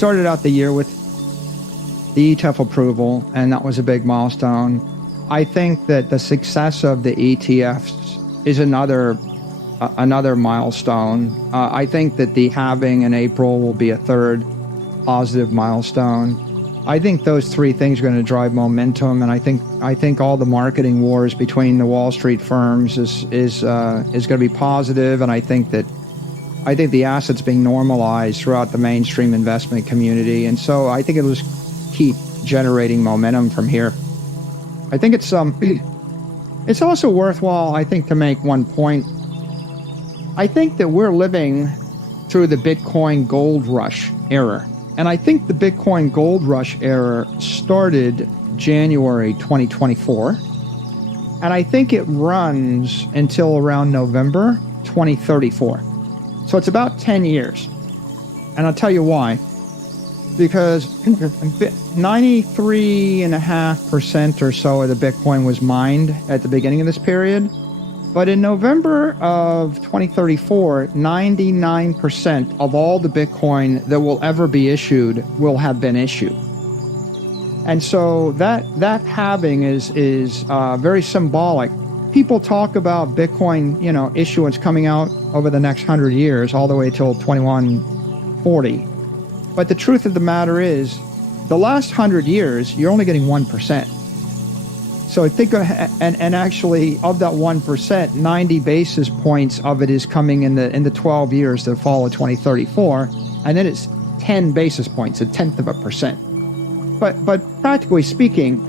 started out the year with the ETF approval, and that was a big milestone. I think that the success of the ETFs is another milestone. I think that the halving in April will be a third positive milestone. I think those three things are going to drive momentum, and I think all the marketing wars between the Wall Street firms is going to be positive, and I think the assets being normalized throughout the mainstream investment community, and so I think it'll just keep generating momentum from here. I think it's also worthwhile, I think, to make one point. I think that we're living through the Bitcoin gold rush era. And I think the Bitcoin gold rush era started January 2024. And I think it runs until around November 2034. So it's about 10 years. And I'll tell you why. Because 93.5% or so of the Bitcoin was mined at the beginning of this period. But in November of 2034, 99% of all the Bitcoin that will ever be issued will have been issued. And so that halving is very symbolic. People talk about Bitcoin, issuance coming out over the next 100 years, all the way till 2140. But the truth of the matter is, the last 100 years, you're only getting 1%. So think of, and actually of that 1%, 90 basis points of it is coming in the 12 years that follow 2034, and then it's 10 basis points, 0.1%. But practically speaking,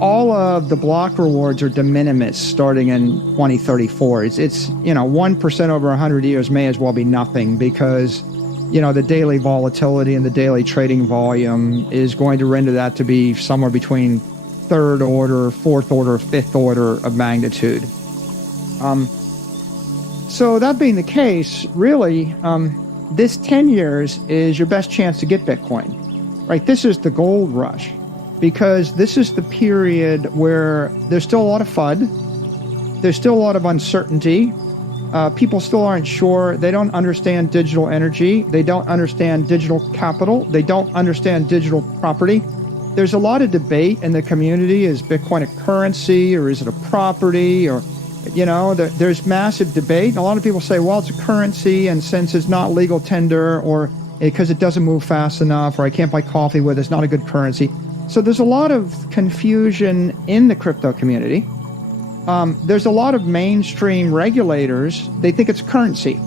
all of the block rewards are de minimis starting in 2034. It's 1% over 100 years may as well be nothing, because the daily volatility and the daily trading volume is going to render that to be somewhere between third order, fourth order, fifth order of magnitude. So that being the case, really, this 10 years is your best chance to get Bitcoin, right? This is the gold rush, because this is the period where there's still a lot of FUD. There's still a lot of uncertainty. People still aren't sure. They don't understand digital energy. They don't understand digital capital. They don't understand digital property. There's a lot of debate in the community. Is Bitcoin a currency, or is it a property? Or, there's massive debate. And a lot of people say, well, it's a currency, and since it's not legal tender, or because it doesn't move fast enough, or I can't buy coffee with it, it's not a good currency. So there's a lot of confusion in the crypto community. There's a lot of mainstream regulators. They think it's currency.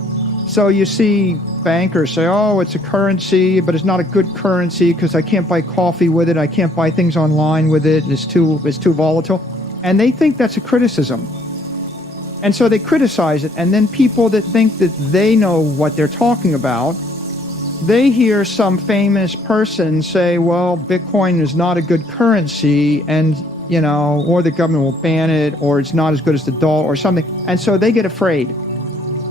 So you see bankers say, oh, it's a currency, but it's not a good currency because I can't buy coffee with it. I can't buy things online with it. It's too volatile. And they think that's a criticism. And so they criticize it. And then people that think that they know what they're talking about, they hear some famous person say, well, Bitcoin is not a good currency, and or the government will ban it, or it's not as good as the dollar or something. And so they get afraid.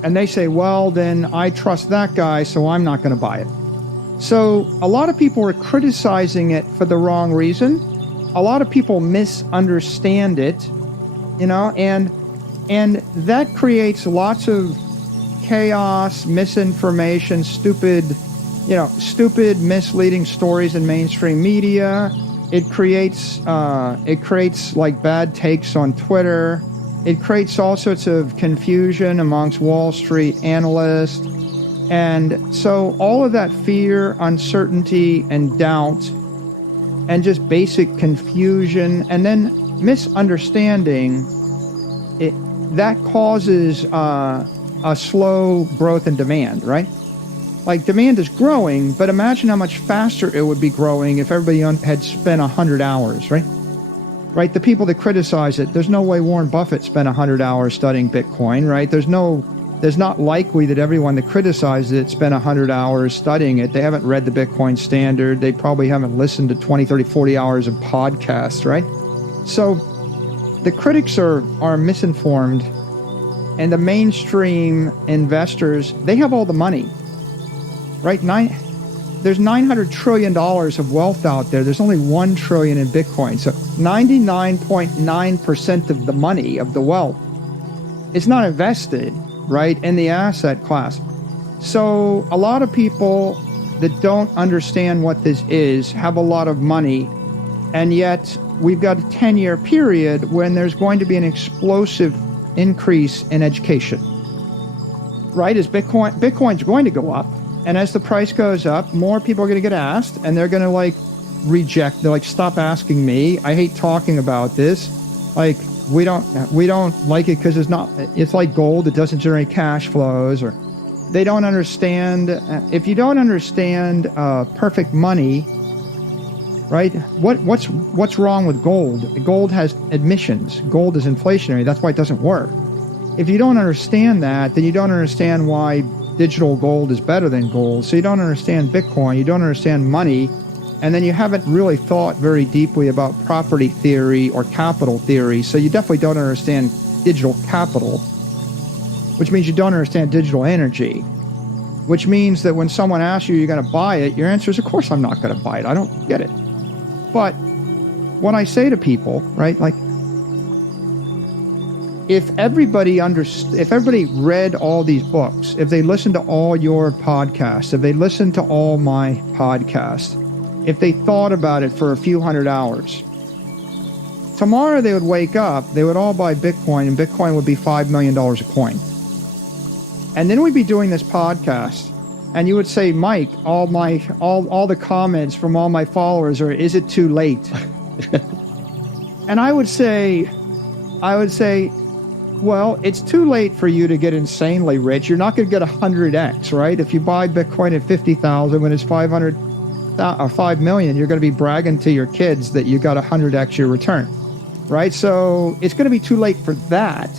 And they say, well, then I trust that guy, so I'm not going to buy it. So a lot of people are criticizing it for the wrong reason. A lot of people misunderstand it, and that creates lots of chaos, misinformation, stupid, misleading stories in mainstream media. It creates like bad takes on Twitter. It creates all sorts of confusion amongst Wall Street analysts. And so all of that fear, uncertainty, and doubt, and just basic confusion, and then misunderstanding, that causes a slow growth in demand, right? Like, demand is growing, but imagine how much faster it would be growing if everybody had spent 100 hours, right? Right, the people that criticize it, there's no way Warren Buffett spent 100 hours studying Bitcoin, right? There's not likely that everyone that criticizes it spent 100 hours studying it. They haven't read the Bitcoin Standard. They probably haven't listened to 20, 30, 40 hours of podcasts, right? So the critics are misinformed, and the mainstream investors, they have all the money, right? There's $900 trillion of wealth out there. There's only $1 trillion in Bitcoin. So 99.9% of the money, of the wealth, is not invested, right, in the asset class. So a lot of people that don't understand what this is have a lot of money, and yet we've got a 10-year period when there's going to be an explosive increase in education. Right? As Bitcoin's going to go up, and as the price goes up, more people are going to get asked, and they're going to like reject. They're like, stop asking me. I hate talking about this. Like, we don't like it because it's like gold. It doesn't generate cash flows, or they don't understand. If you don't understand perfect money, right? What's wrong with gold? Gold has emissions. Gold is inflationary. That's why it doesn't work. If you don't understand that, then you don't understand why digital gold is better than gold. So you don't understand Bitcoin. You don't understand money. And then you haven't really thought very deeply about property theory or capital theory. So you definitely don't understand digital capital, which means you don't understand digital energy, which means that when someone asks you, you're going to buy it, your answer is, of course I'm not going to buy it. I don't get it. But what I say to people, right, like, if everybody read all these books, if they listened to all your podcasts, if they listened to all my podcasts, if they thought about it for a few hundred hours, tomorrow they would wake up, they would all buy Bitcoin, and Bitcoin would be $5 million a coin. And then we'd be doing this podcast, and you would say, Mike, all the comments from all my followers are, is it too late? And I would say, well, it's too late for you to get insanely rich. You're not going to get 100x, right? If you buy Bitcoin at 50,000 when it's 500 or 5 million, you're going to be bragging to your kids that you got 100x your return, right? So it's going to be too late for that.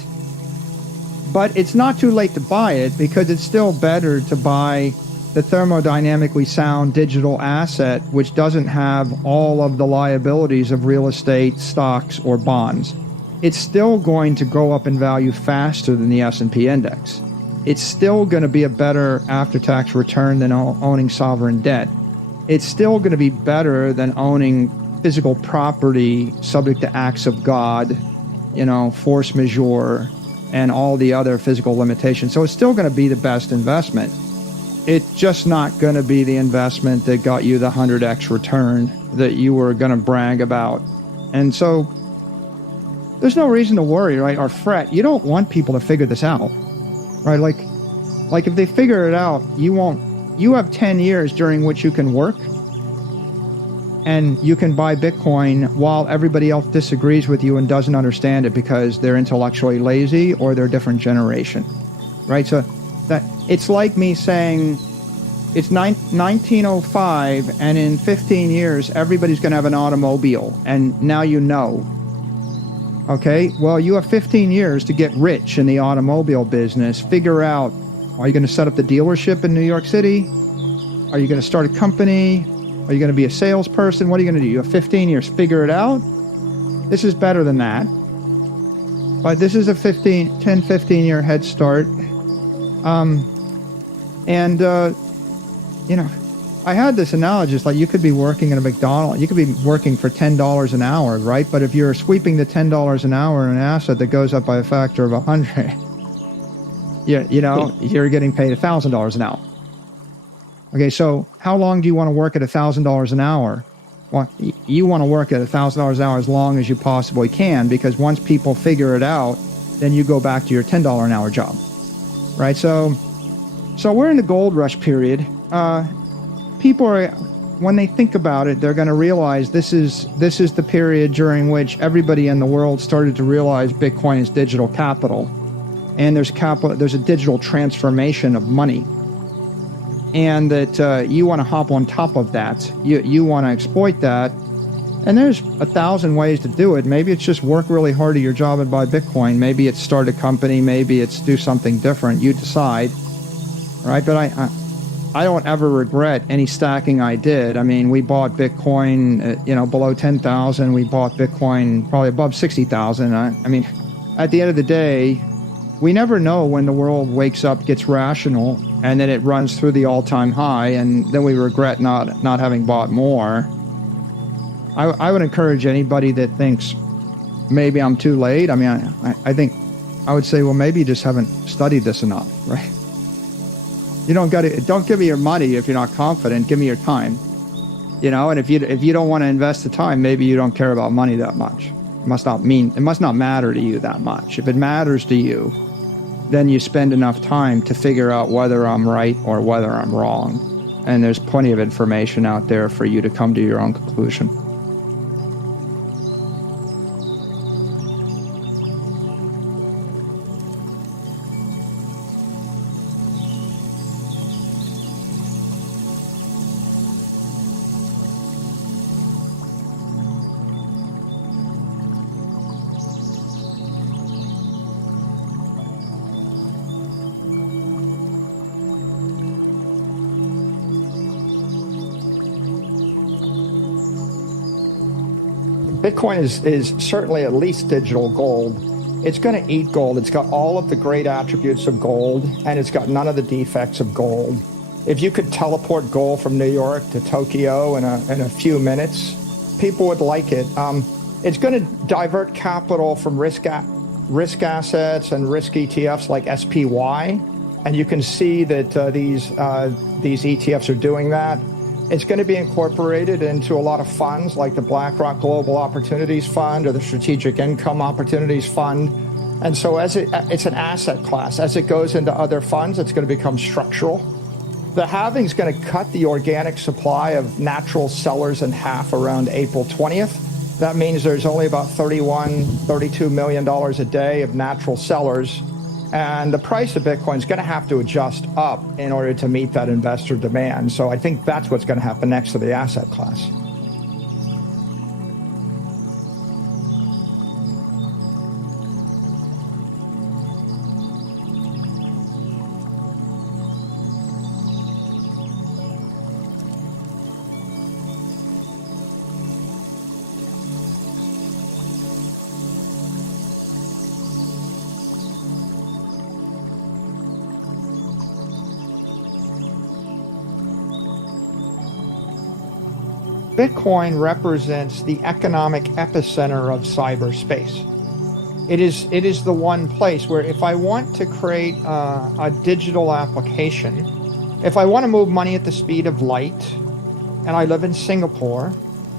But it's not too late to buy it, because it's still better to buy the thermodynamically sound digital asset, which doesn't have all of the liabilities of real estate, stocks, or bonds. It's still going to go up in value faster than the S&P index. It's still going to be a better after-tax return than owning sovereign debt. It's still going to be better than owning physical property subject to acts of God, force majeure, and all the other physical limitations. So it's still going to be the best investment. It's just not going to be the investment that got you the 100x return that you were going to brag about. And so there's no reason to worry, right, or fret. You don't want people to figure this out, right? Like if they figure it out, you have 10 years during which you can work and you can buy Bitcoin while everybody else disagrees with you and doesn't understand it because they're intellectually lazy or they're a different generation, right? So that it's like me saying it's 1905 and in 15 years everybody's going to have an automobile, and now you know. Okay, well, you have 15 years to get rich in the automobile business. Figure out, are you going to set up the dealership in New York City? Are you going to start a company? Are you going to be a salesperson? What are you going to do? You have 15 years. Figure it out. This is better than that. But this is a 10-15 year head start. I had this analogy. It's like you could be working at a McDonald's. You could be working for $10 an hour, right? But if you're sweeping the $10 an hour in an asset that goes up by a factor of 100, you're getting paid $1,000 an hour. Okay, so how long do you want to work at $1,000 an hour? Well, you want to work at $1,000 an hour as long as you possibly can, because once people figure it out, then you go back to your $10 an hour job, right? So we're in the gold rush period. People are, when they think about it, they're going to realize this is the period during which everybody in the world started to realize Bitcoin is digital capital, and there's a digital transformation of money. And that you want to hop on top of that. You want to exploit that. And there's 1,000 ways to do it. Maybe it's just work really hard at your job and buy Bitcoin. Maybe it's start a company. Maybe it's do something different. You decide, right? But I don't ever regret any stacking I did. I mean, we bought Bitcoin, below 10,000. We bought Bitcoin probably above 60,000. I mean, at the end of the day, we never know when the world wakes up, gets rational, and then it runs through the all-time high, and then we regret not having bought more. I would encourage anybody that thinks maybe I'm too late. I mean, I think I would say, well, maybe you just haven't studied this enough, right? You don't give me your money if you're not confident. Give me your time. And if you don't want to invest the time, maybe you don't care about money that much. It must not matter to you that much. If it matters to you, then you spend enough time to figure out whether I'm right or whether I'm wrong. And there's plenty of information out there for you to come to your own conclusion. Bitcoin is certainly at least digital gold. It's going to eat gold. It's got all of the great attributes of gold, and it's got none of the defects of gold. If you could teleport gold from New York to Tokyo in a few minutes, people would like it. It's going to divert capital from risk assets and risk ETFs like SPY, and you can see that these ETFs are doing that. It's going to be incorporated into a lot of funds like the BlackRock Global Opportunities Fund or the Strategic Income Opportunities Fund. And so it's an asset class. As it goes into other funds, it's going to become structural. The halving is going to cut the organic supply of natural sellers in half around April 20th. That means there's only about $32 million a day of natural sellers. And the price of Bitcoin is going to have to adjust up in order to meet that investor demand. So I think that's what's going to happen next to the asset class. Bitcoin represents the economic epicenter of cyberspace. It is the one place where if I want to create a digital application, if I want to move money at the speed of light, and I live in Singapore,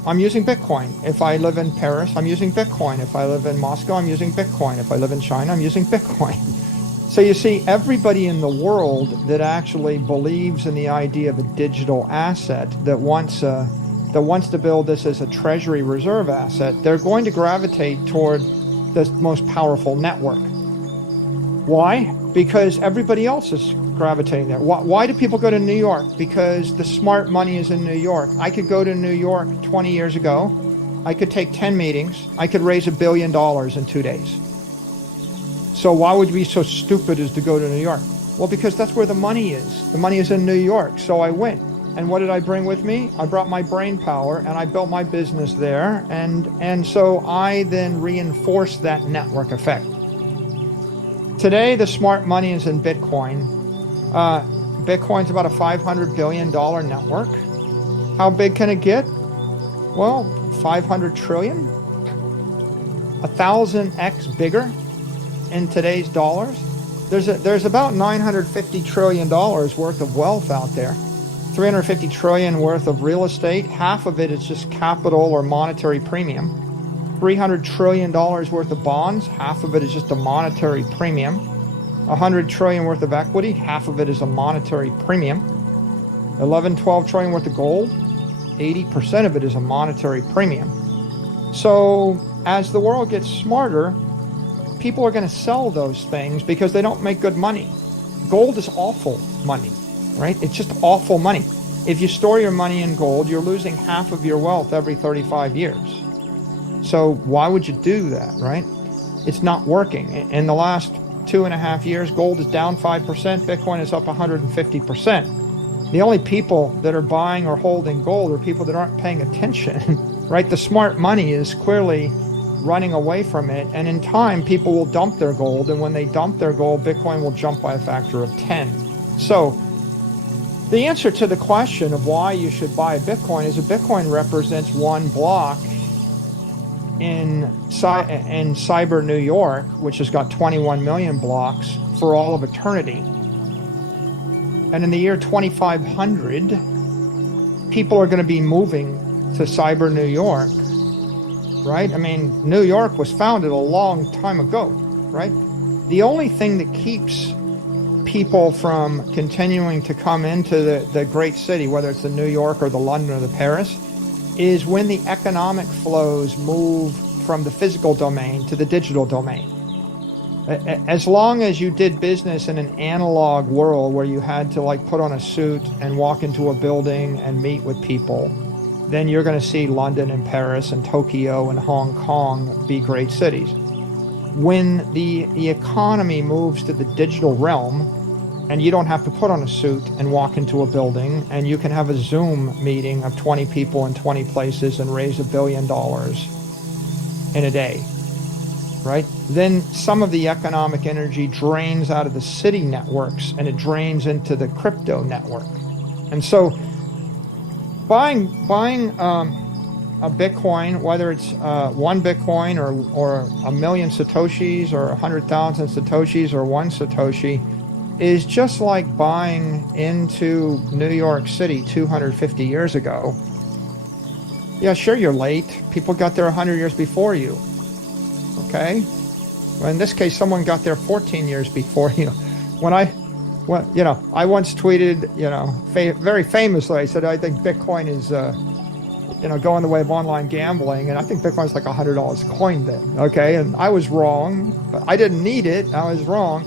I'm using Bitcoin. If I live in Paris, I'm using Bitcoin. If I live in Moscow, I'm using Bitcoin. If I live in China, I'm using Bitcoin. So you see, everybody in the world that actually believes in the idea of a digital asset that wants to build this as a treasury reserve asset, they're going to gravitate toward the most powerful network. Why? Because everybody else is gravitating there. Why do people go to New York? Because the smart money is in New York. I could go to New York 20 years ago. I could take 10 meetings. I could raise $1 billion in 2 days. So why would you be so stupid as to go to New York? Well, because that's where the money is. The money is in New York. So I went. And what did I bring with me? I brought my brain power, and I built my business there. And so I then reinforced that network effect. Today, the smart money is in Bitcoin. Bitcoin's about a $500 billion network. How big can it get? Well, 500 trillion, 1,000x bigger in today's dollars. There's about $950 trillion worth of wealth out there. 350 trillion worth of real estate. Half of it is just capital or monetary premium. $300 trillion worth of bonds. Half of it is just a monetary premium. 100 trillion worth of equity. Half of it is a monetary premium. 12 trillion worth of gold. 80% of it is a monetary premium. So as the world gets smarter, people are going to sell those things because they don't make good money. Gold is awful money. Right? It's just awful money. If you store your money in gold, you're losing half of your wealth every 35 years. So why would you do that, right? It's not working. In the last 2.5 years, gold is down 5%, Bitcoin is up 150%. The only people that are buying or holding gold are people that aren't paying attention, right? The smart money is clearly running away from it, and in time, people will dump their gold, and when they dump their gold, Bitcoin will jump by a factor of 10. So the answer to the question of why you should buy a Bitcoin is a Bitcoin represents one block in cyber New York, which has got 21 million blocks for all of eternity. And in the year 2500, people are going to be moving to cyber New York, right? I mean, New York was founded a long time ago, right? The only thing that keeps people from continuing to come into the great city, whether it's the New York or the London or the Paris, is when the economic flows move from the physical domain to the digital domain. As long as you did business in an analog world where you had to like put on a suit and walk into a building and meet with people, then you're going to see London and Paris and Tokyo and Hong Kong be great cities. When the economy moves to the digital realm and you don't have to put on a suit and walk into a building, and you can have a Zoom meeting of 20 people in 20 places and raise $1 billion in a day, right? Then some of the economic energy drains out of the city networks and it drains into the crypto network. And so buying a Bitcoin, whether it's one Bitcoin or 1 million Satoshis or 100,000 Satoshis or one Satoshi, is just like buying into New York City 250 years ago. Yeah, sure, you're late. People got there 100 years before you. Okay? Well, in this case, someone got there 14 years before you. I once tweeted, very famously, I said, I think Bitcoin is, going the way of online gambling, and I think Bitcoin's like $100 a coin then, okay? And I was wrong, but I didn't need it. I was wrong.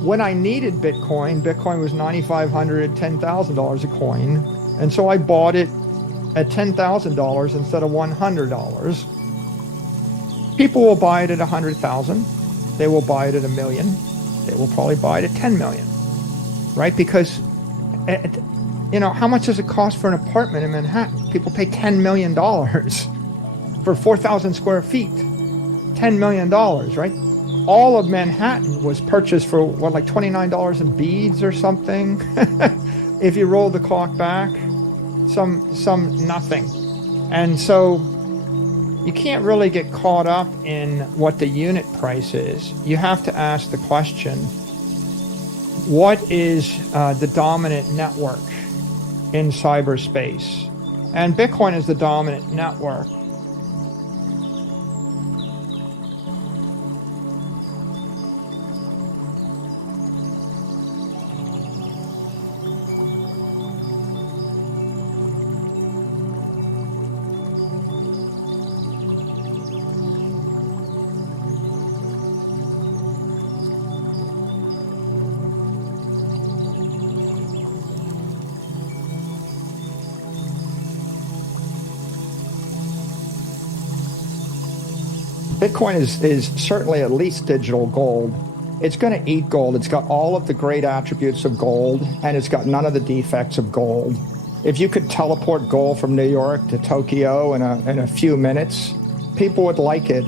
When I needed Bitcoin was $9,500, $10,000 a coin, and so I bought it at $10,000 instead of $100. People will buy it at 100,000. They will buy it at 1 million. They will probably buy it at 10 million, right? Because, how much does it cost for an apartment in Manhattan? People pay $10 million for 4,000 square feet. $10 million, right? All of Manhattan was purchased for like $29 in beads or something. If you roll the clock back, some nothing. And so you can't really get caught up in what the unit price is. You have to ask the question, what is the dominant network in cyberspace? And Bitcoin is the dominant network. Bitcoin is certainly at least digital gold. It's going to eat gold. It's got all of the great attributes of gold, and it's got none of the defects of gold. If you could teleport gold from New York to Tokyo in a few minutes, people would like it.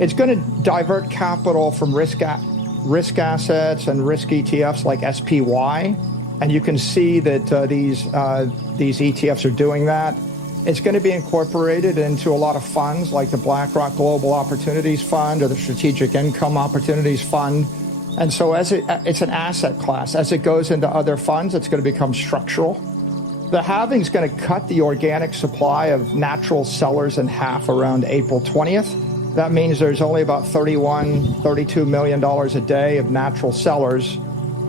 It's going to divert capital from risk assets and risk ETFs like SPY, and you can see that these ETFs are doing that. It's going to be incorporated into a lot of funds like the BlackRock Global Opportunities Fund or the Strategic Income Opportunities Fund. And so it's an asset class. As it goes into other funds, it's going to become structural. The halving is going to cut the organic supply of natural sellers in half around April 20th. That means there's only about $32 million a day of natural sellers.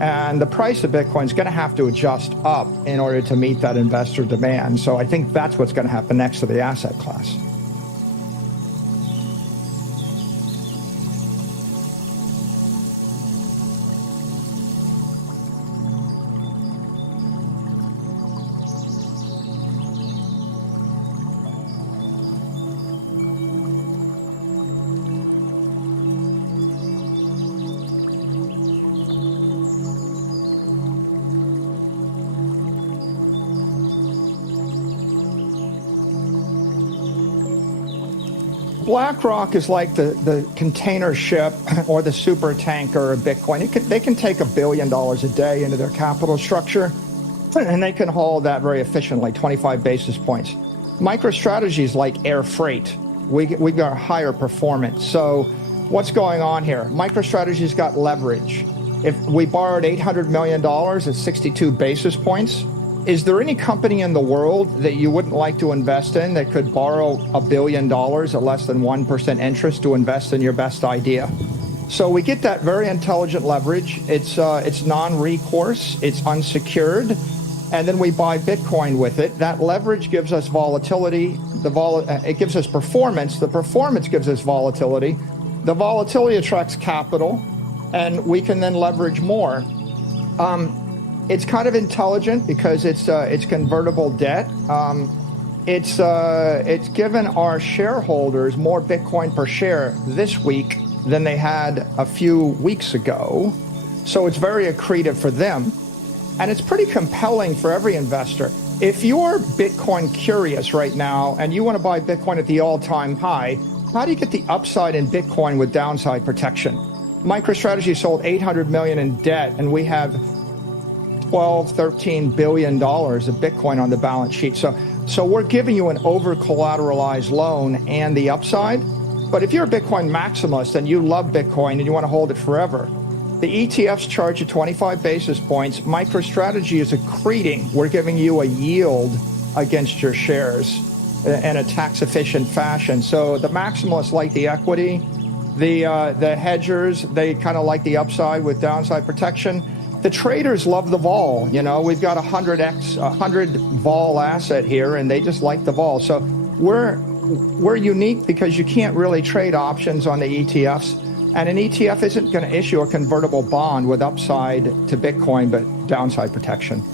And the price of Bitcoin is going to have to adjust up in order to meet that investor demand. So I think that's what's going to happen next to the asset class. BlackRock is like the container ship or the super tanker of Bitcoin. They can take $1 billion a day into their capital structure, and they can haul that very efficiently, 25 basis points. MicroStrategy is like air freight. We got higher performance. So what's going on here? MicroStrategy's got leverage. if we borrowed $800 million at 62 basis points, is there any company in the world that you wouldn't like to invest in that could borrow $1 billion at less than 1% interest to invest in your best idea? So we get that very intelligent leverage. It's non-recourse, it's unsecured, and then we buy Bitcoin with it. That leverage gives us volatility. It gives us performance. The performance gives us volatility. The volatility attracts capital, and we can then leverage more. It's kind of intelligent because it's convertible debt. It's given our shareholders more Bitcoin per share this week than they had a few weeks ago. So it's very accretive for them. And it's pretty compelling for every investor. If you're Bitcoin curious right now and you want to buy Bitcoin at the all-time high, how do you get the upside in Bitcoin with downside protection? MicroStrategy sold $800 million in debt, and we have $13 billion of Bitcoin on the balance sheet. So we're giving you an over-collateralized loan and the upside. But if you're a Bitcoin maximalist and you love Bitcoin and you want to hold it forever, the ETFs charge you 25 basis points. MicroStrategy is accreting. We're giving you a yield against your shares in a tax-efficient fashion. So the maximalists like the equity. The hedgers, they kind of like the upside with downside protection. The traders love the vol. You know, we've got 100 vol asset here, and they just like the vol. So we're unique because you can't really trade options on the ETFs, and an ETF isn't going to issue a convertible bond with upside to Bitcoin but downside protection.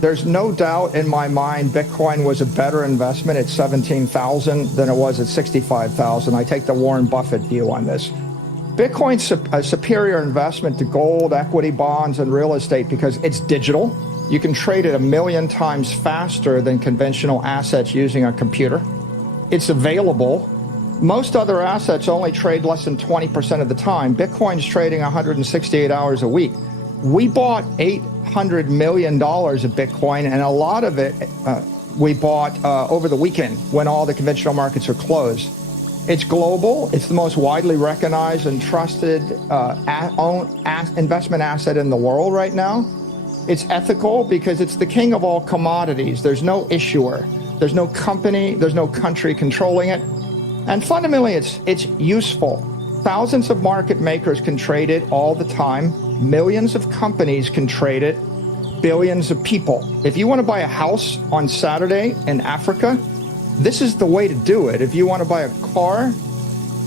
There's no doubt in my mind Bitcoin was a better investment at 17,000 than it was at 65,000. I take the Warren Buffett view on this. Bitcoin's a superior investment to gold, equity, bonds, and real estate because it's digital. You can trade it 1 million times faster than conventional assets using a computer. It's available. Most other assets only trade less than 20% of the time. Bitcoin's trading 168 hours a week. We bought $800 million of Bitcoin, and a lot of it we bought over the weekend when all the conventional markets are closed. It's global. It's the most widely recognized and trusted investment asset in the world right now. It's ethical because it's the king of all commodities. There's no issuer. There's no company. There's no country controlling it. And fundamentally, it's useful. Thousands of market makers can trade it all the time. Millions of companies can trade it. Billions of people. If you want to buy a house on Saturday in Africa, this is the way to do it. If you want to buy a car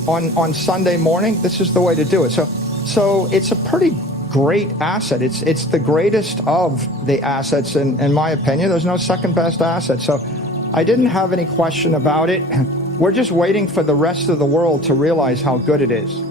on Sunday morning, this is the way to do it. So it's a pretty great asset. It's the greatest of the assets in my opinion. There's no second best asset. So I didn't have any question about it. We're just waiting for the rest of the world to realize how good it is.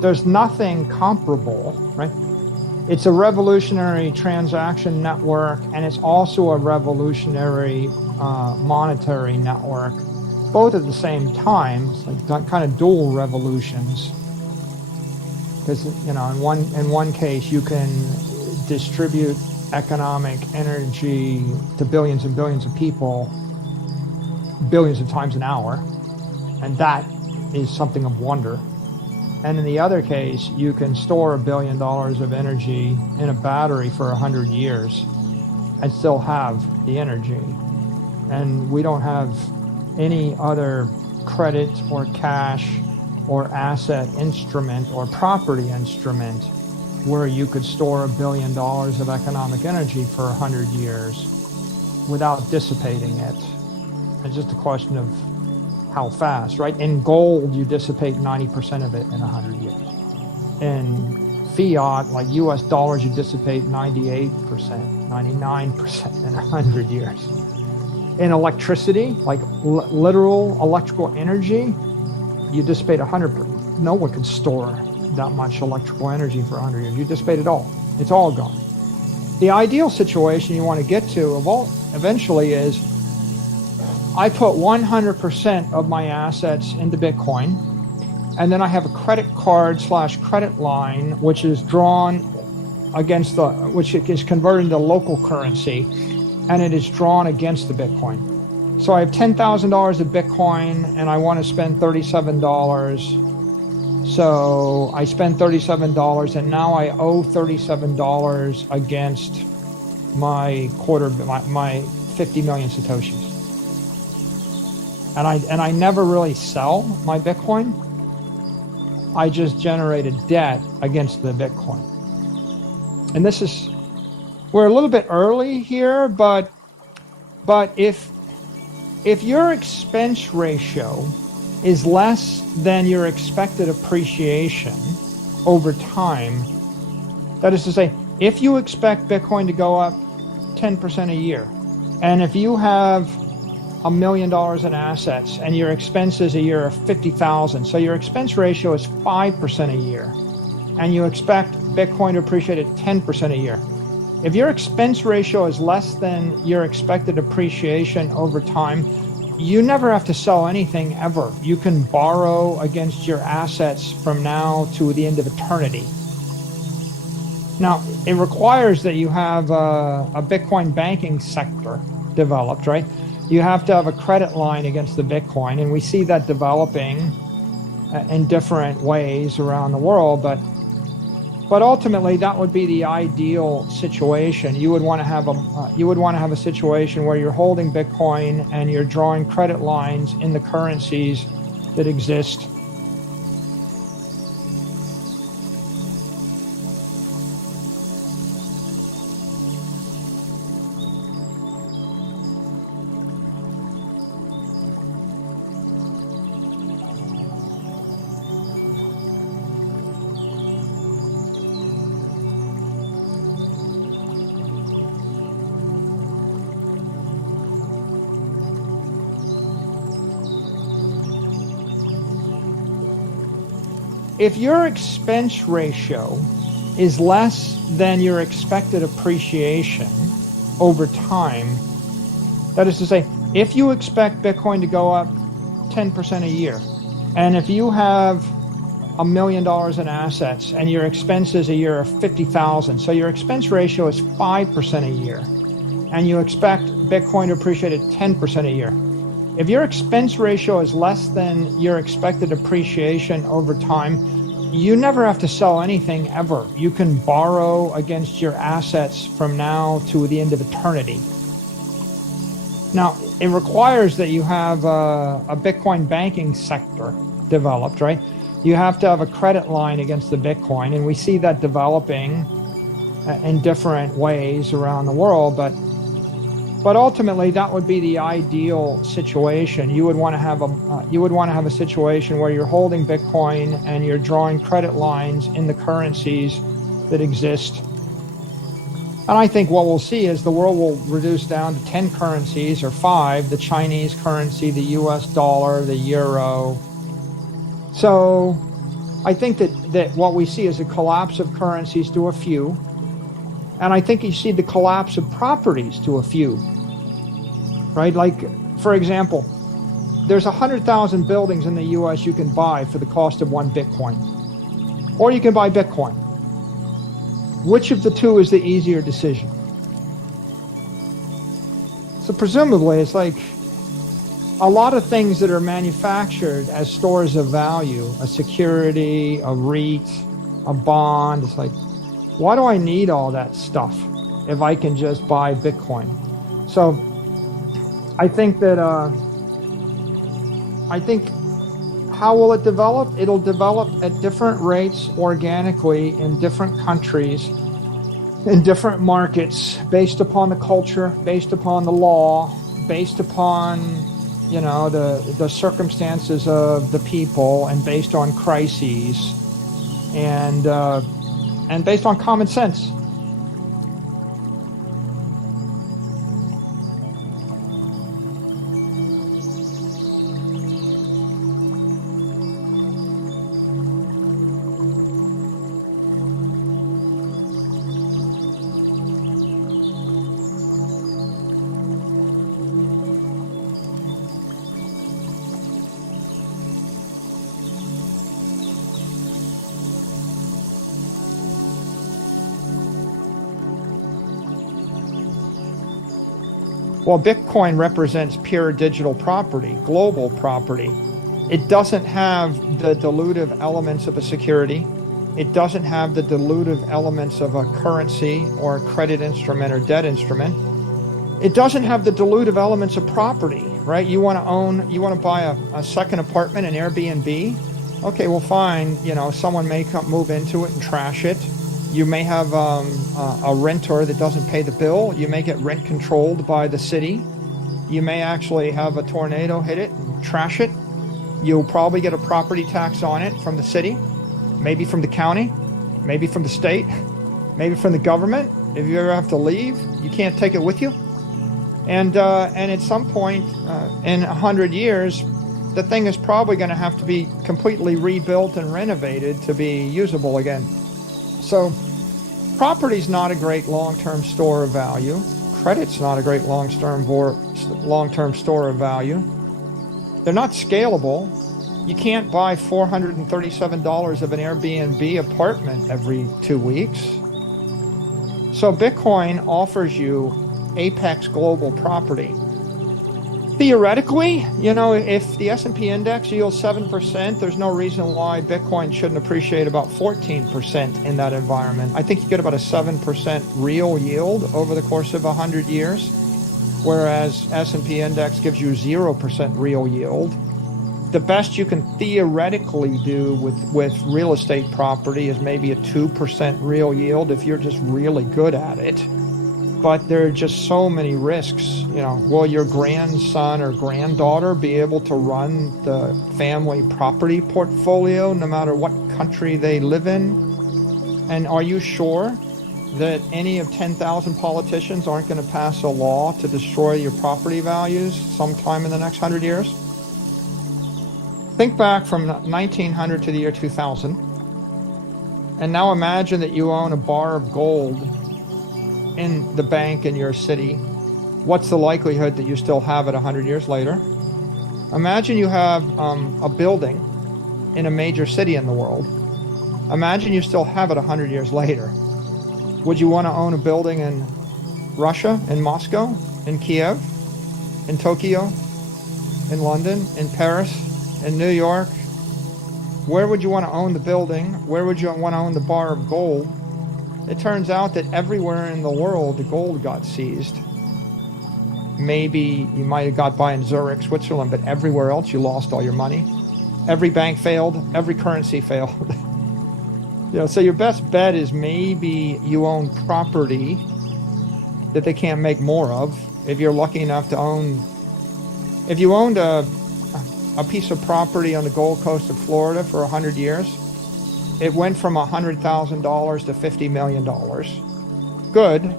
There's nothing comparable, right? It's a revolutionary transaction network, and it's also a revolutionary monetary network, both at the same time. It's like kind of dual revolutions, because in one case you can distribute economic energy to billions and billions of people, billions of times an hour, and that is something of wonder. And in the other case, you can store $1 billion of energy in a battery for 100 years and still have the energy. And we don't have any other credit or cash or asset instrument or property instrument where you could store $1 billion of economic energy for 100 years without dissipating it. It's just a question of how fast, right? In gold, you dissipate 90% of it in 100 years. In fiat, like US dollars, you dissipate 98%, 99% in 100 years. In electricity, like literal electrical energy, you dissipate 100%. No one can store that much electrical energy for 100 years. You dissipate it all. It's all gone. The ideal situation you want to get to eventually is I put 100% of my assets into Bitcoin, and then I have a credit card / credit line, which is drawn against which is converted into local currency, and it is drawn against the Bitcoin. So I have $10,000 of Bitcoin, and I want to spend $37. So I spend $37, and now I owe $37 against my my 50 million Satoshis. And I never really sell my Bitcoin. I just generated debt against the Bitcoin. And we're a little bit early here, but if your expense ratio is less than your expected appreciation over time, that is to say, if you expect Bitcoin to go up 10% a year, and if you have $1 million in assets and your expenses a year are $50,000, so your expense ratio is 5% a year, and you expect Bitcoin to appreciate at 10% a year. If your expense ratio is less than your expected appreciation over time, you never have to sell anything ever. You can borrow against your assets from now to the end of eternity. Now, it requires that you have a Bitcoin banking sector developed, right? You have to have a credit line against the Bitcoin, and we see that developing in different ways around the world, but ultimately that would be the ideal situation. You would want to have a situation where you're holding Bitcoin and you're drawing credit lines in the currencies that exist. If your expense ratio is less than your expected appreciation over time, that is to say, if you expect Bitcoin to go up 10% a year, and if you have $1 million in assets and your expenses a year are $50,000, so your expense ratio is 5% a year, and you expect Bitcoin to appreciate at 10% a year. If your expense ratio is less than your expected appreciation over time, you never have to sell anything ever. You can borrow against your assets from now to the end of eternity. Now, it requires that you have a Bitcoin banking sector developed, right? You have to have a credit line against the Bitcoin, and we see that developing in different ways around the world, but ultimately that would be the ideal situation. You would want to have a situation where you're holding Bitcoin and you're drawing credit lines in the currencies that exist. And I think what we'll see is the world will reduce down to 10 currencies or 5, the Chinese currency, the US dollar, the euro. So I think that what we see is a collapse of currencies to a few. And I think you see the collapse of properties to a few, right? Like, for example, there's 100,000 buildings in the US you can buy for the cost of 1 Bitcoin. Or you can buy Bitcoin. Which of the two is the easier decision? So presumably it's like a lot of things that are manufactured as stores of value, a security, a REIT, a bond. It's like, why do I need all that stuff if I can just buy Bitcoin? So I think that how will it develop? It'll develop at different rates organically in different countries, in different markets, based upon the culture, based upon the law, based upon, you know, the circumstances of the people, and based on crises, and based on common sense. Well, Bitcoin represents pure digital property, global property. It doesn't have the dilutive elements of a security. It doesn't have the dilutive elements of a currency or a credit instrument or debt instrument. It doesn't have the dilutive elements of property, right? You want to buy a second apartment, an Airbnb. Okay, well, fine. You know, someone may move into it and trash it. You may have a renter that doesn't pay the bill. You may get rent controlled by the city. You may actually have a tornado hit it and trash it. You'll probably get a property tax on it from the city, maybe from the county, maybe from the state, maybe from the government. If you ever have to leave, you can't take it with you. And at some point in 100 years, the thing is probably going to have to be completely rebuilt and renovated to be usable again. So property's not a great long-term store of value. Credit's not a great long-term store of value. They're not scalable. You can't buy $437 of an Airbnb apartment every 2 weeks. So Bitcoin offers you apex global property. Theoretically, you know, if the S&P index yields 7%, there's no reason why Bitcoin shouldn't appreciate about 14% in that environment. I think you get about a 7% real yield over the course of 100 years, whereas S&P index gives you 0% real yield. The best you can theoretically do with real estate property is maybe a 2% real yield if you're just really good at it. But there are just so many risks. You know, will your grandson or granddaughter be able to run the family property portfolio no matter what country they live in? And are you sure that any of 10,000 politicians aren't going to pass a law to destroy your property values sometime in the next 100 years? Think back from 1900 to the year 2000. And now imagine that you own a bar of gold in the bank in your city. What's the likelihood that you still have it 100 years later? Imagine you have a building in a major city in the world. Imagine you still have it 100 years later. Would you want to own a building in Russia, in Moscow, in Kiev, in Tokyo, in London, in Paris, in New York? Where would you want to own the building? Where would you want to own the bar of gold? It turns out that everywhere in the world, the gold got seized. Maybe you might have got by in Zurich, Switzerland, but everywhere else you lost all your money. Every bank failed. Every currency failed. You know, so your best bet is maybe you own property that they can't make more of. If you're lucky enough to own, if you owned a piece of property on the Gold Coast of Florida for 100 years, it went from $100,000 to $50 million. Good,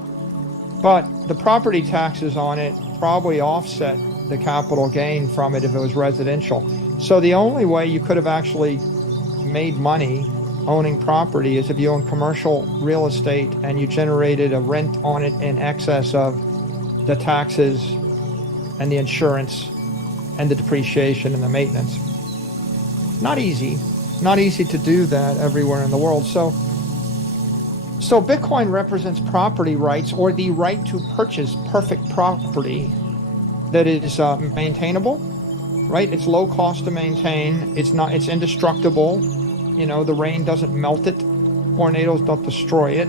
but the property taxes on it probably offset the capital gain from it if it was residential. So the only way you could have actually made money owning property is if you own commercial real estate and you generated a rent on it in excess of the taxes and the insurance and the depreciation and the maintenance. Not easy to do that everywhere in the world. So Bitcoin represents property rights, or the right to purchase perfect property that is maintainable, right? It's low cost to maintain. It's indestructible. You know, the rain doesn't melt it. Tornadoes don't destroy it.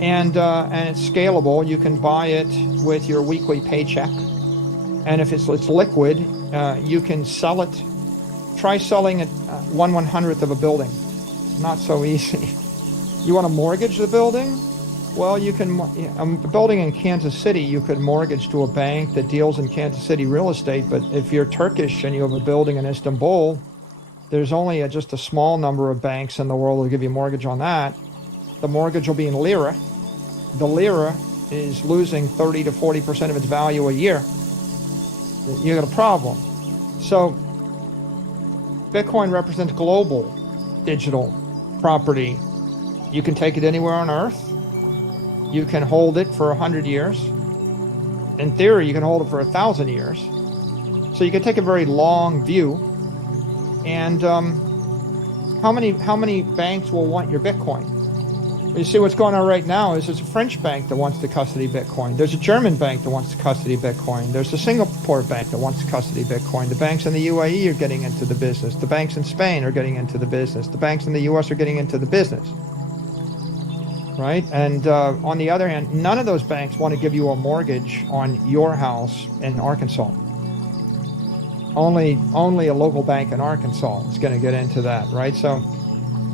And it's scalable. You can buy it with your weekly paycheck. And if it's liquid, you can sell it Try selling it 1/100th of a building. Not so easy. You want to mortgage the building? Well, you can, a building in Kansas City, you could mortgage to a bank that deals in Kansas City real estate. But if you're Turkish and you have a building in Istanbul, there's only just a small number of banks in the world that will give you a mortgage on that. The mortgage will be in lira. The lira is losing 30 to 40% of its value a year. You got a problem. So Bitcoin represents global digital property. You can take it anywhere on earth. You can hold it for 100 years. In theory, you can hold it for 1,000 years. So you can take a very long view. And how many banks will want your Bitcoin? You see what's going on right now is there's a French bank that wants to custody Bitcoin. There's a German bank that wants to custody Bitcoin. There's a Singapore bank that wants to custody Bitcoin. The banks in the UAE are getting into the business. The banks in Spain are getting into the business. The banks in the US are getting into the business. Right? And on the other hand, none of those banks want to give you a mortgage on your house in Arkansas. Only a local bank in Arkansas is going to get into that, right? So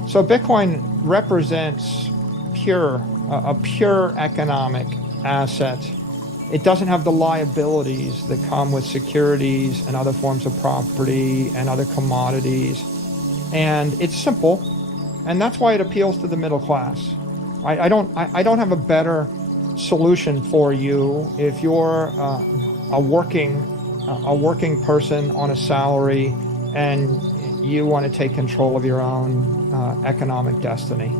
Bitcoin represents a pure economic asset. It doesn't have the liabilities that come with securities and other forms of property and other commodities. And it's simple, and that's why it appeals to the middle class. I don't have a better solution for you if you're a working person on a salary and you want to take control of your own economic destiny.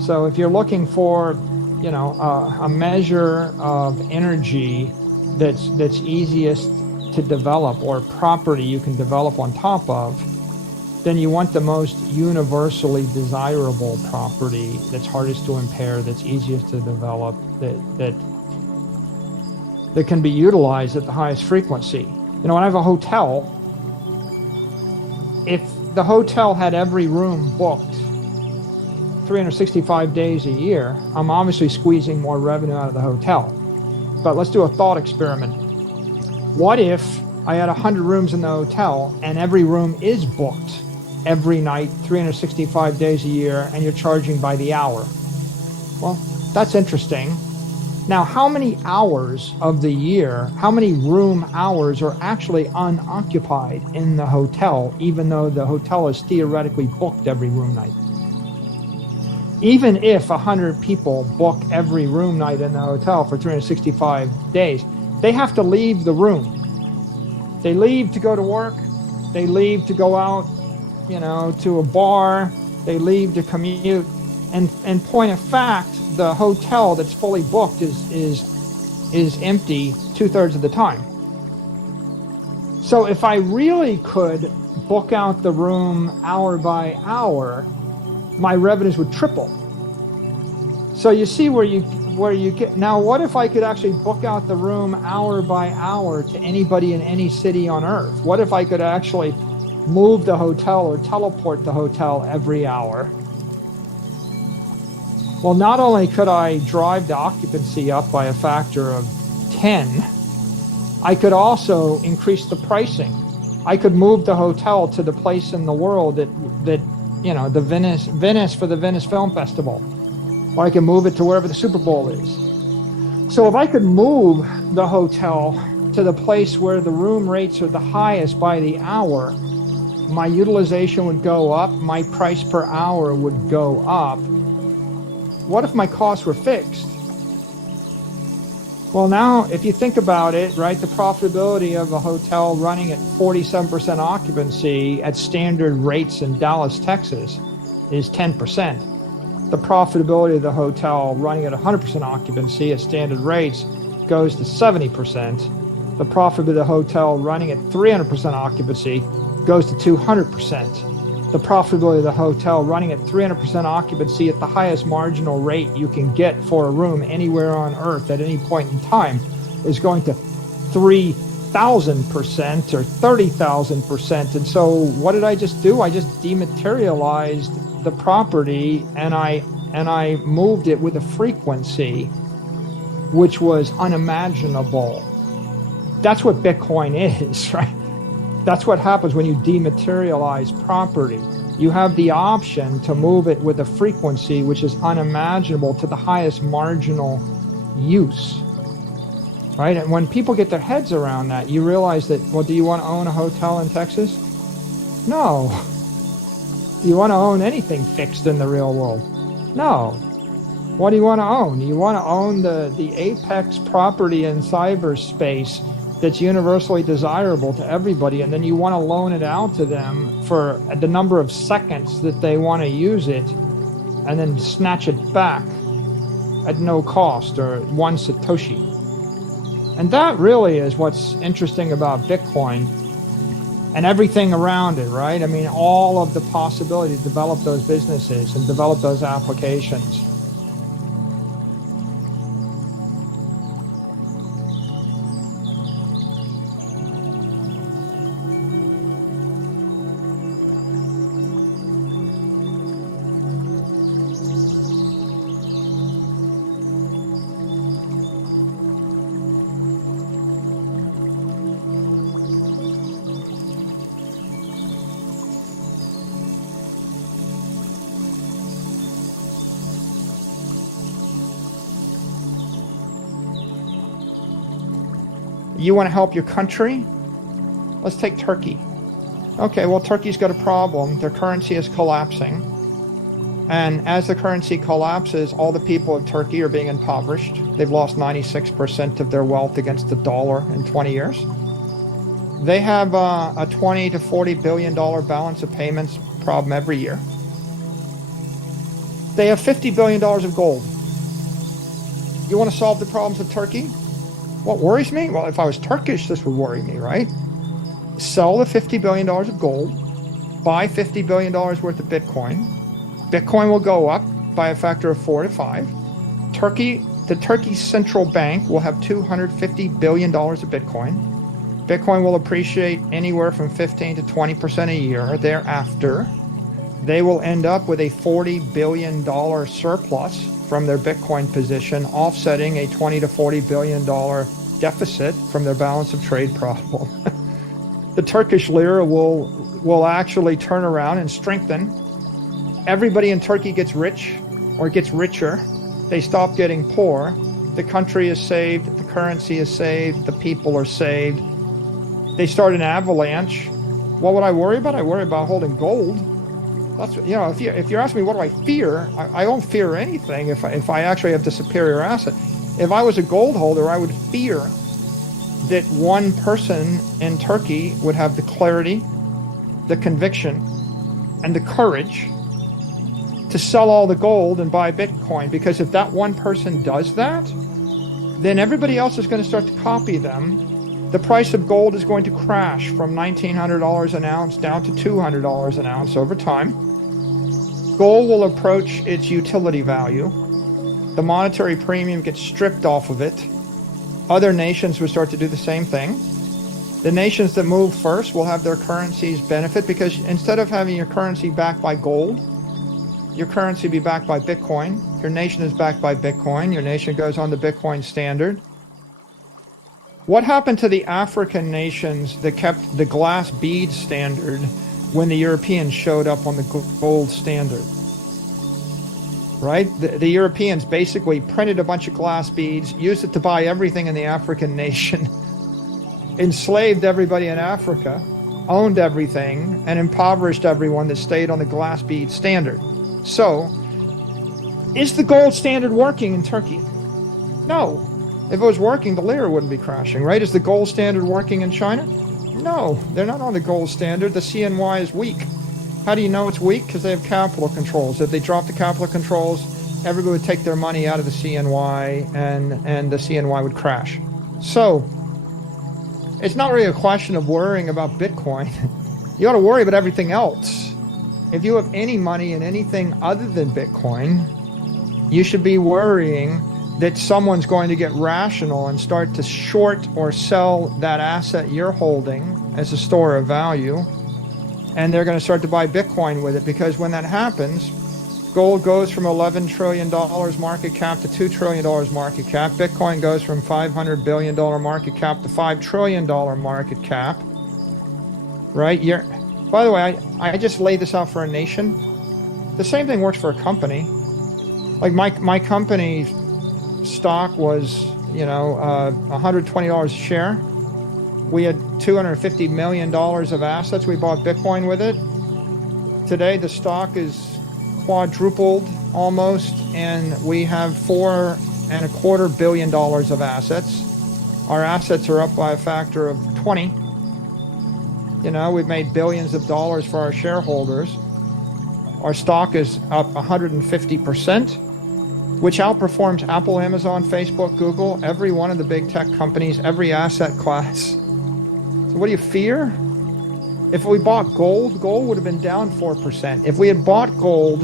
So if you're looking for, a measure of energy that's easiest to develop, or property you can develop on top of, then you want the most universally desirable property that's hardest to impair, that's easiest to develop, that can be utilized at the highest frequency. When I have a hotel, if the hotel had every room booked 365 days a year, I'm obviously squeezing more revenue out of the hotel. But let's do a thought experiment. What if I had 100 rooms in the hotel and every room is booked every night, 365 days a year, and you're charging by the hour? Well, that's interesting. Now, how many hours of the year, how many room hours are actually unoccupied in the hotel, even though the hotel is theoretically booked every room night? Even if 100 people book every room night in the hotel for 365 days, they have to leave the room. They leave to go to work. They leave to go out, to a bar. They leave to commute. And point of fact, the hotel that's fully booked is empty 2/3 of the time. So if I really could book out the room hour by hour, my revenues would triple. So you see where you get. Now, what if I could actually book out the room hour by hour to anybody in any city on earth? What if I could actually move the hotel or teleport the hotel every hour? Well, not only could I drive the occupancy up by a factor of 10, I could also increase the pricing. I could move the hotel to the place in the world that the Venice for the Venice Film Festival, or I can move it to wherever the Super Bowl is. So if I could move the hotel to the place where the room rates are the highest by the hour, my utilization would go up, my price per hour would go up. What if my costs were fixed? Well, now, if you think about it, right, the profitability of a hotel running at 47% occupancy at standard rates in Dallas, Texas, is 10%. The profitability of the hotel running at 100% occupancy at standard rates goes to 70%. The profit of the hotel running at 300% occupancy goes to 200%. The profitability of the hotel running at 300% occupancy at the highest marginal rate you can get for a room anywhere on earth at any point in time is going to 3,000% or 30,000%. And so what did I just do? I just dematerialized the property and I moved it with a frequency which was unimaginable. That's what Bitcoin is, right? That's what happens when you dematerialize property. You have the option to move it with a frequency which is unimaginable to the highest marginal use, right? And when people get their heads around that, you realize that, well, do you want to own a hotel in Texas? No. Do you want to own anything fixed in the real world? No. What do you want to own? You want to own the apex property in cyberspace that's universally desirable to everybody, and then you want to loan it out to them for the number of seconds that they want to use it, and then snatch it back at no cost or one Satoshi. And that really is what's interesting about Bitcoin and everything around it, right? I mean, all of the possibility to develop those businesses and develop those applications. You want to help your country? Let's take Turkey. Okay, well, Turkey's got a problem. Their currency is collapsing. And as the currency collapses, all the people of Turkey are being impoverished. They've lost 96% of their wealth against the dollar in 20 years. They have a $20 to $40 billion balance of payments problem every year. They have $50 billion of gold. You want to solve the problems of Turkey? What worries me? Well, if I was Turkish, this would worry me, right? Sell the $50 billion of gold, buy $50 billion worth of Bitcoin. Bitcoin will go up by a factor of 4 to 5. The Turkey central bank will have $250 billion of Bitcoin. Bitcoin will appreciate anywhere from 15 to 20% a year thereafter. They will end up with a $40 billion surplus from their Bitcoin position, offsetting a $20 to $40 billion deficit from their balance of trade problem. The Turkish lira will actually turn around and strengthen. Everybody in Turkey gets rich or gets richer. They stop getting poor. The country is saved. The currency is saved. The people are saved. They start an avalanche. What would I worry about? I worry about holding gold. That's, you know, if you're asking me what do I fear, I don't fear anything if I actually have the superior asset. If I was a gold holder, I would fear that one person in Turkey would have the clarity, the conviction, and the courage to sell all the gold and buy Bitcoin. Because if that one person does that, then everybody else is going to start to copy them. The price of gold is going to crash from $1,900 an ounce down to $200 an ounce over time. Gold will approach its utility value. The monetary premium gets stripped off of it. Other nations will start to do the same thing. The nations that move first will have their currencies benefit, because instead of having your currency backed by gold, your currency be backed by Bitcoin. Your nation is backed by Bitcoin. Your nation goes on the Bitcoin standard. What happened to the African nations that kept the glass bead standard when the Europeans showed up on the gold standard? Right? The Europeans basically printed a bunch of glass beads, used it to buy everything in the African nation, enslaved everybody in Africa, owned everything, and impoverished everyone that stayed on the glass bead standard. So, is the gold standard working in Turkey? No. If it was working, the lira wouldn't be crashing, right? Is the gold standard working in China? No, they're not on the gold standard. The CNY is weak. How do you know it's weak? Because they have capital controls. If they drop the capital controls, everybody would take their money out of the CNY and the CNY would crash. So, it's not really a question of worrying about Bitcoin. You ought to worry about everything else. If you have any money in anything other than Bitcoin, you should be worrying that someone's going to get rational and start to short or sell that asset you're holding as a store of value, and they're going to start to buy Bitcoin with it, because when that happens, gold goes from $11 trillion market cap to $2 trillion market cap. Bitcoin goes from $500 billion market cap to $5 trillion market cap, right? By the way, I just laid this out for a nation. The same thing works for a company. Like my company stock was, $120 a share. We had $250 million of assets. We bought Bitcoin with it. Today, the stock is quadrupled almost, and we have $4.25 billion of assets. Our assets are up by a factor of 20. We've made billions of dollars for our shareholders. Our stock is up 150%. Which outperforms Apple, Amazon, Facebook, Google, every one of the big tech companies, every asset class. So what do you fear? If we bought gold would have been down 4%. If we had bought gold,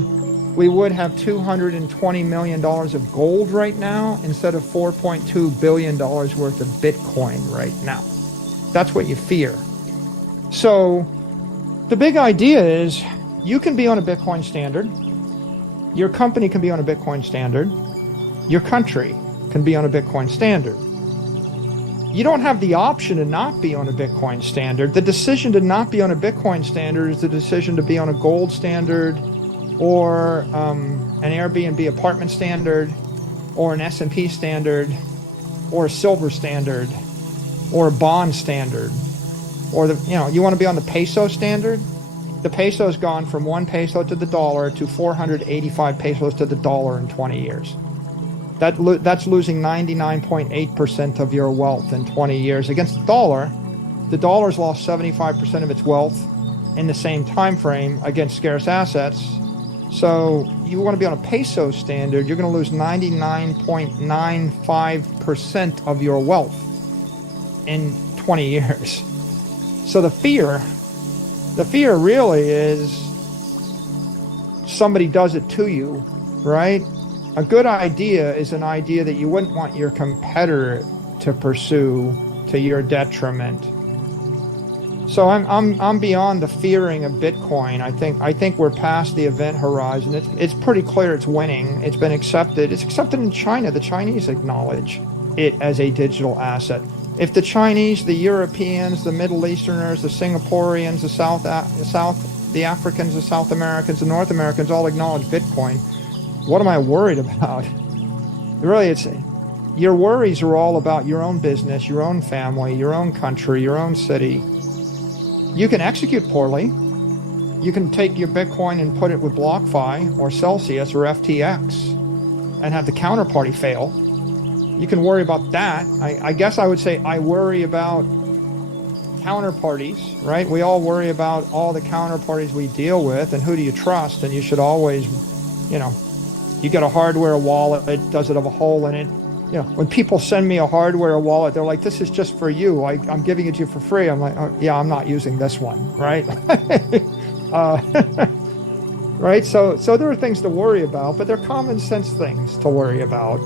we would have $220 million of gold right now instead of $4.2 billion worth of Bitcoin right now. That's what you fear. So the big idea is you can be on a Bitcoin standard. Your company can be on a Bitcoin standard. Your country can be on a Bitcoin standard. You don't have the option to not be on a Bitcoin standard. The decision to not be on a Bitcoin standard is the decision to be on a gold standard, or an Airbnb apartment standard, or an S&P standard, or a silver standard, or a bond standard, or you want to be on the peso standard. The peso's gone from 1 peso to the dollar to 485 pesos to the dollar in 20 years. That's losing 99.8% of your wealth in 20 years. Against the dollar's lost 75% of its wealth in the same time frame against scarce assets. So you want to be on a peso standard, you're going to lose 99.95% of your wealth in 20 years. So the fear really is somebody does it to you, right? A good idea is an idea that you wouldn't want your competitor to pursue to your detriment. So I'm beyond the fearing of Bitcoin. I think we're past the event horizon. It's pretty clear it's winning. It's been accepted. It's accepted in China. The Chinese acknowledge it as a digital asset. If the Chinese, the Europeans, the Middle Easterners, the Singaporeans, the Africans, the South Americans, the North Americans all acknowledge Bitcoin, what am I worried about? Really, your worries are all about your own business, your own family, your own country, your own city. You can execute poorly. You can take your Bitcoin and put it with BlockFi or Celsius or FTX and have the counterparty fail. You can worry about that. I guess I would say I worry about counterparties, right? We all worry about all the counterparties we deal with and who do you trust, and you should always, you get a hardware wallet, does it have a hole in it? When people send me a hardware wallet, they're like, this is just for you. I'm giving it to you for free. I'm like, oh, yeah, I'm not using this one, right? Right? So there are things to worry about, but they're common sense things to worry about,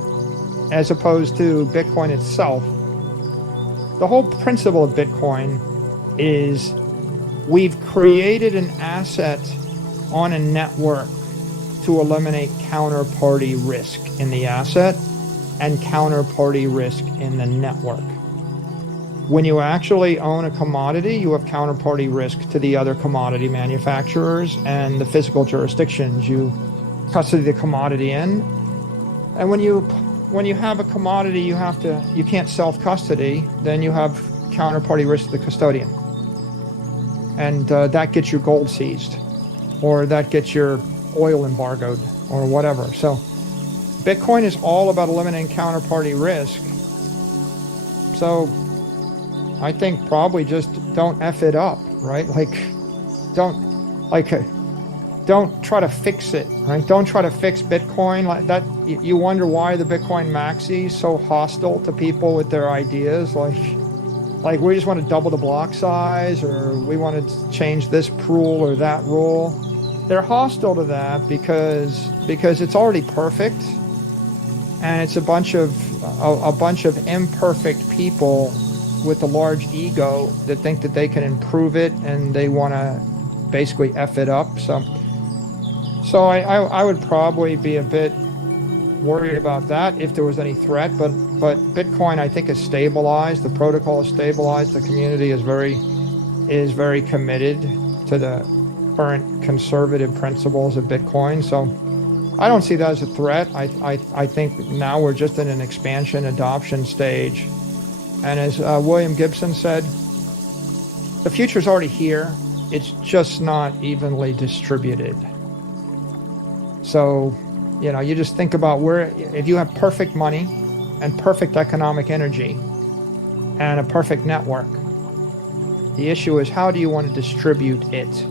as opposed to Bitcoin itself. The whole principle of Bitcoin is we've created an asset on a network to eliminate counterparty risk in the asset and counterparty risk in the network. When you actually own a commodity, you have counterparty risk to the other commodity manufacturers and the physical jurisdictions you custody the commodity in. And when you have a commodity you can't self-custody, then you have counterparty risk to the custodian. And that gets your gold seized, or that gets your oil embargoed, or whatever. So Bitcoin is all about eliminating counterparty risk. So I think probably just don't F it up, right? Don't try to fix it, right? Don't try to fix Bitcoin like that. You wonder why the Bitcoin maxi is so hostile to people with their ideas. like we just want to double the block size, or we want to change this rule or that rule. They're hostile to that because it's already perfect, and it's a bunch of imperfect people with a large ego that think that they can improve it, and they want to basically F it up. So I would probably be a bit worried about that if there was any threat, but Bitcoin, I think, is stabilized. The protocol is stabilized. The community is very committed to the current conservative principles of Bitcoin. So I don't see that as a threat. I think now we're just in an expansion adoption stage. And as William Gibson said, the future's already here. It's just not evenly distributed. So, you just think about if you have perfect money and perfect economic energy and a perfect network, the issue is, how do you want to distribute it?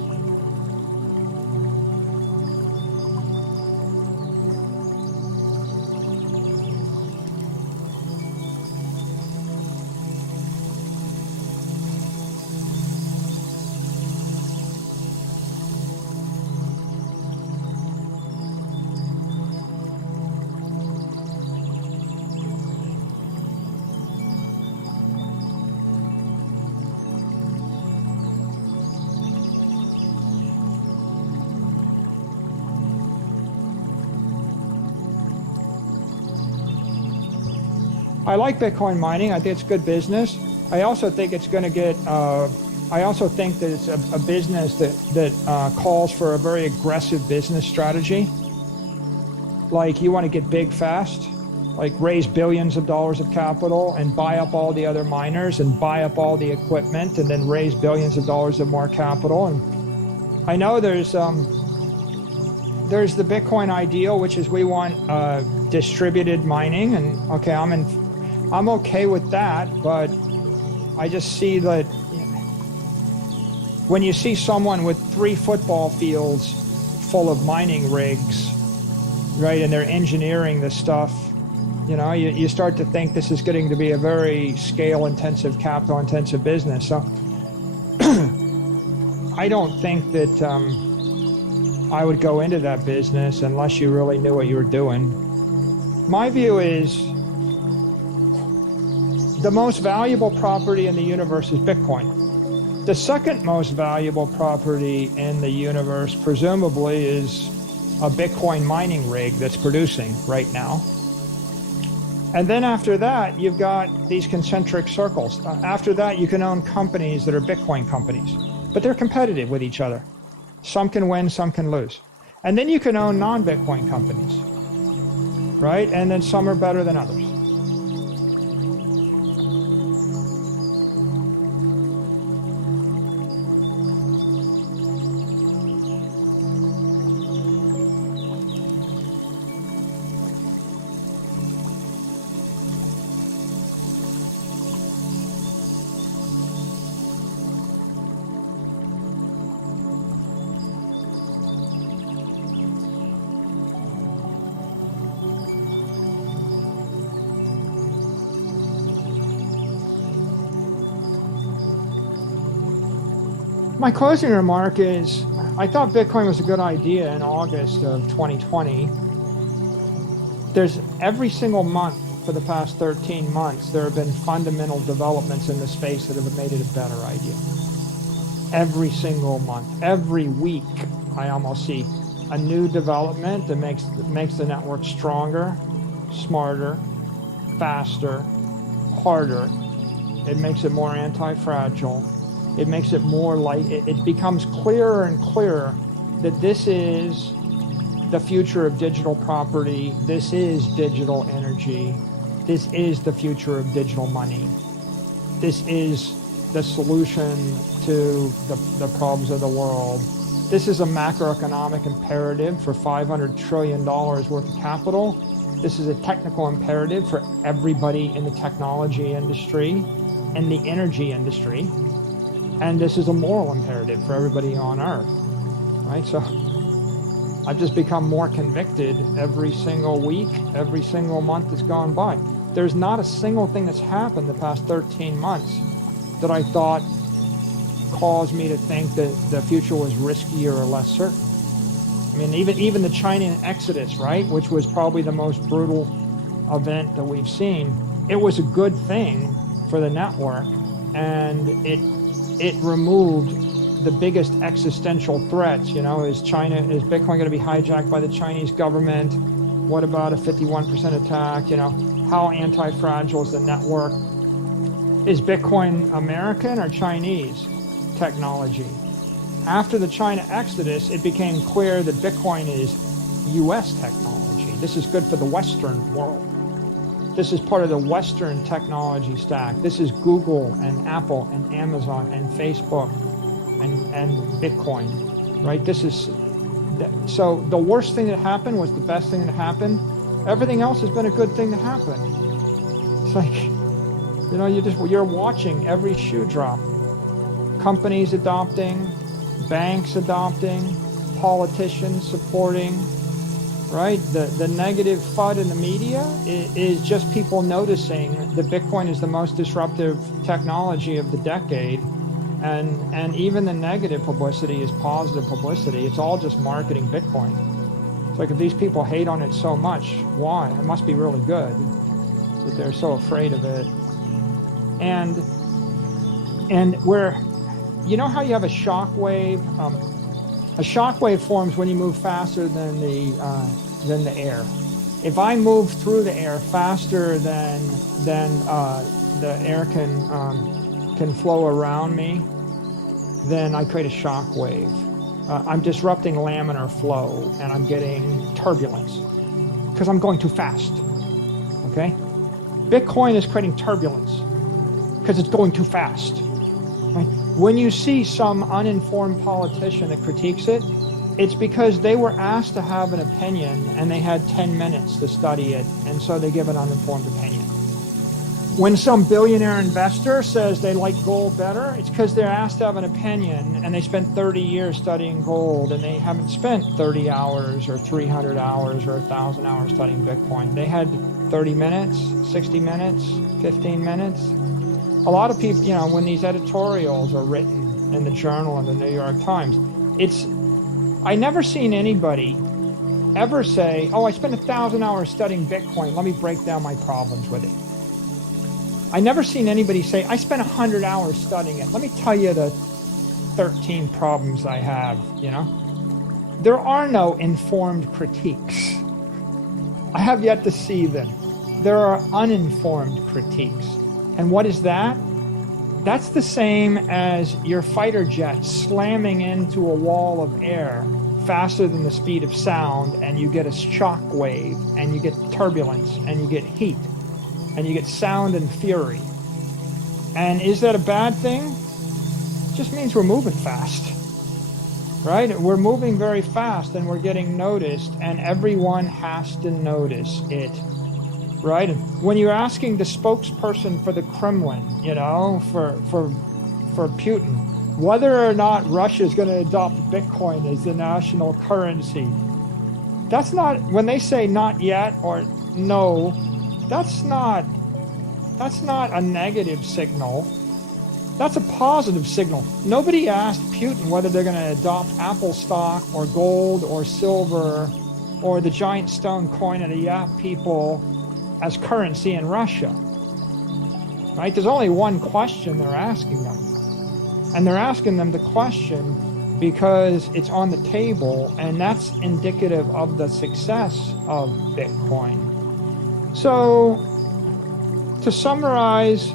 I like Bitcoin mining. I think it's good business. I also think it's going to get. I also think that it's a business that calls for a very aggressive business strategy. Like, you want to get big fast, like raise billions of dollars of capital and buy up all the other miners and buy up all the equipment, and then raise billions of dollars of more capital. And I know there's the Bitcoin ideal, which is we want distributed mining, and okay, I'm okay with that, but I just see that when you see someone with 3 football fields full of mining rigs, right, and they're engineering this stuff, you start to think this is getting to be a very scale-intensive, capital-intensive business. So I don't think that I would go into that business unless you really knew what you were doing. My view is the most valuable property in the universe is Bitcoin. The second most valuable property in the universe, presumably, is a Bitcoin mining rig that's producing right now. And then after that, you've got these concentric circles. After that, you can own companies that are Bitcoin companies, but they're competitive with each other. Some can win, some can lose. And then you can own non-Bitcoin companies, right? And then some are better than others. My closing remark is, I thought Bitcoin was a good idea in August of 2020. There's every single month for the past 13 months, there have been fundamental developments in the space that have made it a better idea. Every single month, every week, I almost see a new development that makes the network stronger, smarter, faster, harder. It makes it more anti-fragile. It makes it more it becomes clearer and clearer that this is the future of digital property. This is digital energy. This is the future of digital money. This is the solution to the problems of the world. This is a macroeconomic imperative for $500 trillion worth of capital. This is a technical imperative for everybody in the technology industry and the energy industry. And this is a moral imperative for everybody on Earth, right? So I've just become more convicted every single week, every single month that's gone by. There's not a single thing that's happened the past 13 months that I thought caused me to think that the future was riskier or less certain. I mean, even the China exodus, right, which was probably the most brutal event that we've seen, it was a good thing for the network, and it removed the biggest existential threats. You know, is Bitcoin going to be hijacked by the Chinese government? What about a 51% attack? You know, how anti-fragile is the network? Is Bitcoin American or Chinese technology? After the China exodus, it became clear that Bitcoin is US technology. This is good for the Western world. This is part of the Western technology stack. This is Google and Apple and Amazon and Facebook and Bitcoin, right? So the worst thing that happened was the best thing that happened. Everything else has been a good thing to happen. It's like, you know, you're watching every shoe drop. Companies adopting, banks adopting, politicians supporting, right? The negative FUD in the media is just people noticing that Bitcoin is the most disruptive technology of the decade. And even the negative publicity is positive publicity. It's all just marketing Bitcoin. It's like, if these people hate on it so much, why? It must be really good that they're so afraid of it. And where, you know how you have a shock wave? A shock wave forms when you move faster than the air. If I move through the air faster than the air can flow around me, then I create a shock wave. I'm disrupting laminar flow, and I'm getting turbulence because I'm going too fast. Okay? Bitcoin is creating turbulence because it's going too fast. Right? When you see some uninformed politician that critiques it, it's because they were asked to have an opinion and they had 10 minutes to study it, and so they give an uninformed opinion. When some billionaire investor says they like gold better, it's because they're asked to have an opinion and they spent 30 years studying gold, and they haven't spent 30 hours or 300 hours or 1,000 hours studying Bitcoin. They had 30 minutes, 60 minutes, 15 minutes. A lot of people, you know, when these editorials are written in the Journal and the New York Times, I never seen anybody ever say, oh, I spent 1,000 hours studying Bitcoin, let me break down my problems with it. I never seen anybody say, I spent 100 hours studying it, let me tell you the 13 problems I have, you know? There are no informed critiques. I have yet to see them. There are uninformed critiques. And what is that? That's the same as your fighter jet slamming into a wall of air faster than the speed of sound, and you get a shock wave, and you get turbulence, and you get heat, and you get sound and fury. And is that a bad thing? It just means we're moving fast, right? We're moving very fast, and we're getting noticed, and everyone has to notice it. Right? And when you're asking the spokesperson for the Kremlin, you know, for Putin, whether or not Russia is going to adopt Bitcoin as the national currency, that's not, when they say not yet or no, that's not a negative signal. That's a positive signal. Nobody asked Putin whether they're going to adopt Apple stock or gold or silver or the giant stone coin of the Yap people as currency in Russia, right? There's only one question they're asking them. And they're asking them the question because it's on the table, and that's indicative of the success of Bitcoin. So, to summarize,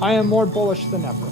I am more bullish than ever.